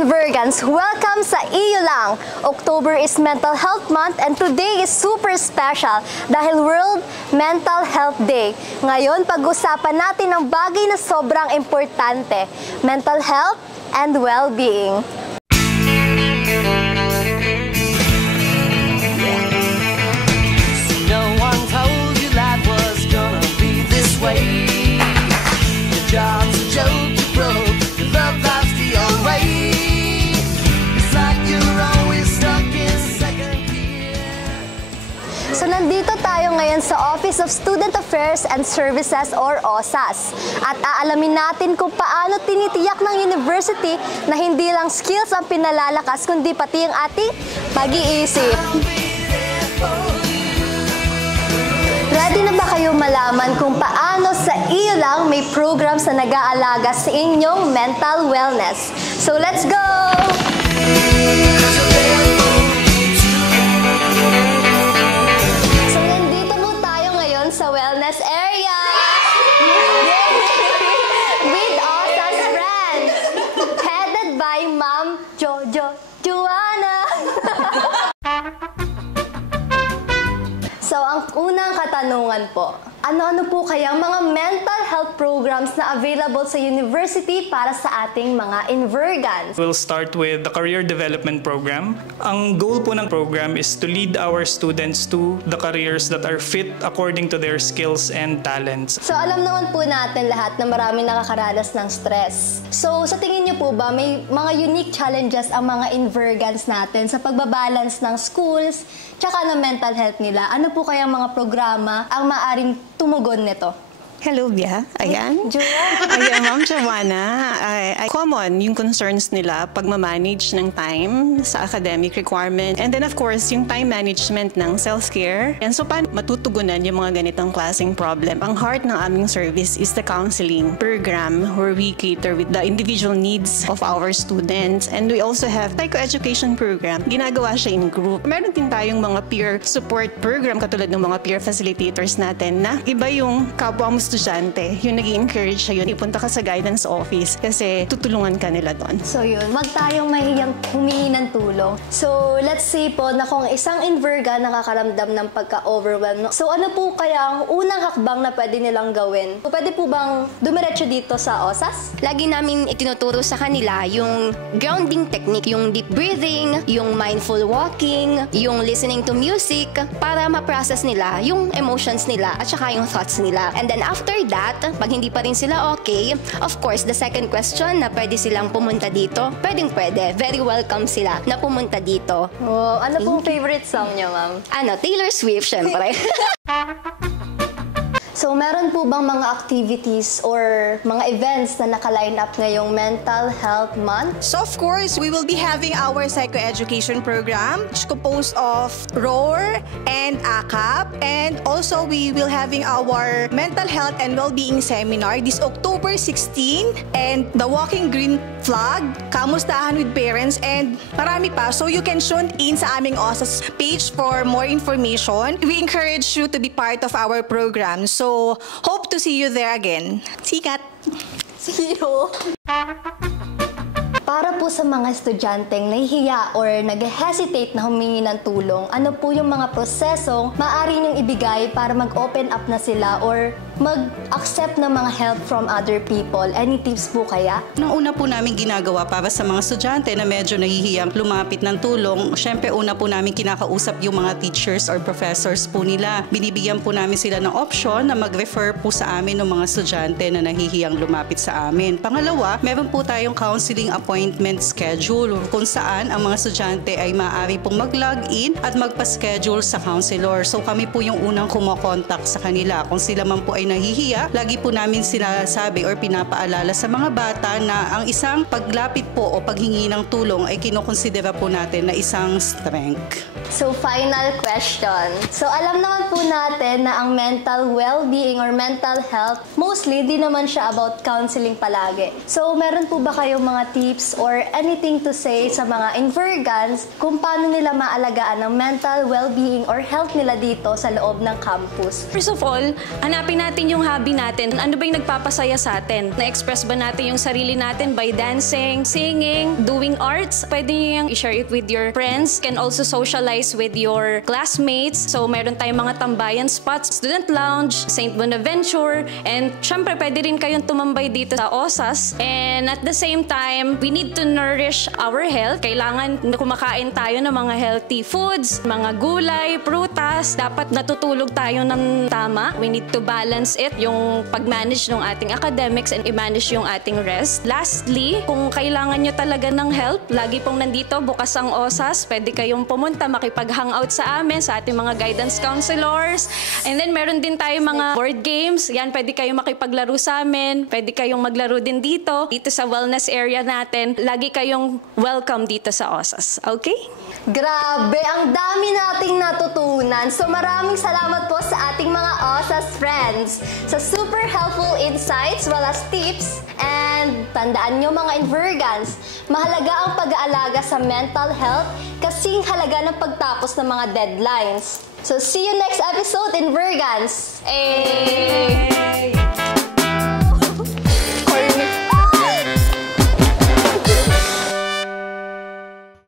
Invergans, welcome sa Iyo Lang! October is Mental Health Month and today is super special dahil World Mental Health Day. Ngayon, pag-usapan natin ang bagay na sobrang importante, mental health and well-being. No one told you life was gonna be this way. Your job's a joke, you broke, your love life's the old way. It's like you're always stuck in second gear. So nandito tayo ngayon sa Office of Student Affairs and Services or OSAS. At aalamin natin kung paano tinitiyak ng university na hindi lang skills ang pinalalakas kundi pati ang ating pag-iisip. Ready na ba kayo malaman kung paano sa Iyo Lang may programs na nag-aalaga sa inyong mental wellness? So let's go! So nandito po tayo ngayon sa wellness area! With OSAS friends! Headed by Ma'am Jojo Juana! So, ang unang katanungan po, ano-ano po kayang mga mental health programs na available sa university para sa ating mga Invergans? We'll start with the Career Development Program. Ang goal po ng program is to lead our students to the careers that are fit according to their skills and talents. So, alam naman po natin lahat na maraming nakakaranas ng stress. So, sa tingin niyo po ba, may mga unique challenges ang mga Invergans natin sa pagbabalance ng schools tsaka ng mental health nila? Ano po kayang mga programa ang maaring tumugon nito? Hello, Bia. Ayan. Joanna. Ayan, Ma'am Joanna. Common yung concerns nila pag ma-manage ng time sa academic requirement. And then, of course, yung time management ng self-care. And so, paano matutugunan yung mga ganitong klaseng problem? Ang heart ng aming service is the counseling program where we cater with the individual needs of our students. And we also have psychoeducation program. Ginagawa siya in group. Meron din tayong mga peer support program katulad ng mga peer facilitators natin na iba yung kapwa mo estudyante, yung nag-i-encourage siya yun, ipunta ka sa guidance office kasi tutulungan ka nila doon. So yun, wag tayong mahihiyang humingi ng tulong. So let's say po na kung isang Invergan nakakaramdam ng pagka-overwhelmed, so ano po kaya ang unang hakbang na pwede nilang gawin? Pwede po bang dumiretso dito sa OSAS? Lagi namin itinuturo sa kanila yung grounding technique, yung deep breathing, yung mindful walking, yung listening to music para ma-process nila yung emotions nila at saka yung thoughts nila. And then after that, pag hindi pa rin sila okay, of course, the second question na pwede silang pumunta dito, pwede. Very welcome sila na pumunta dito. Oh, ano pong favorite song niyo, ma'am? Taylor Swift, syempre. So, meron po bang mga activities or mga events na naka-line up ngayong Mental Health Month? So of course, we will be having our psychoeducation program, which is composed of ROAR and ACAP. And also, we will having our mental health and well-being seminar this October 16. And the Walking Green Flag, Kamustahan with Parents, and marami pa. So you can tune in sa aming OSAS page for more information. We encourage you to be part of our program. So hope to see you there again. Sikat! See you! Para po sa mga estudyanteng nahihiya or nag-hesitate na humingi ng tulong, ano po yung mga prosesong maaari niyong ibigay para mag-open up na sila or mag-accept ng mga help from other people? Any tips po kaya? Nung una po namin ginagawa para sa mga estudyante na medyo nahihiyang lumapit ng tulong, syempre una po namin kinakausap yung mga teachers or professors po nila. Binibigyan po namin sila ng option na mag-refer po sa amin ng mga estudyante na nahihiyang lumapit sa amin. Pangalawa, meron po tayong counseling appointment schedule kung saan ang mga estudyante ay maaari pong mag-log in at magpa-schedule sa counselor. So kami po yung unang kumokontak sa kanila. Kung sila man po ay nahihiya, lagi po namin sinasabi or pinapaalala sa mga bata na ang isang paglapit po o paghingi ng tulong ay kinokonsidera po natin na isang strength. So, final question. So, alam naman po natin na ang mental well-being or mental health, mostly, di naman siya about counseling palagi. So, meron po ba kayong mga tips or anything to say sa mga Invergans kung paano nila maalagaan ang mental well-being or health nila dito sa loob ng campus? First of all, hanapin natin hanapin yung hobby natin. Ano ba yung nagpapasaya sa atin? Na-express ba natin yung sarili natin by dancing, singing, doing arts? Pwede nyo yung i-share it with your friends. Can also socialize with your classmates. So, meron tayong mga tambayan spots, student lounge, St. Bonaventure, and syempre, pwede rin kayong tumambay dito sa OSAS. And at the same time, we need to nourish our health. Kailangan na kumakain tayo ng mga healthy foods, mga gulay, prutas. Dapat natutulog tayo ng tama. We need to balance it, yung pag-manage ng ating academics and i-manage yung ating rest. Lastly, kung kailangan nyo talaga ng help, lagi pong nandito, bukas ang OSAS. Pwede kayong pumunta, makipag-hangout sa amin, sa ating mga guidance counselors. And then, meron din tayo mga board games. Yan, pwede kayong makipaglaro sa amin. Pwede kayong maglaro din dito sa wellness area natin. Lagi kayong welcome dito sa OSAS. Okay? Grabe, ang dami nating natutunan. So maraming salamat po sa ating mga OSAS friends sa super helpful insights well as tips. And tandaan nyo mga Invergans, mahalaga ang pag-aalaga sa mental health kasing halaga ng pagtapos ng mga deadlines. So see you next episode, Invergans! Hey!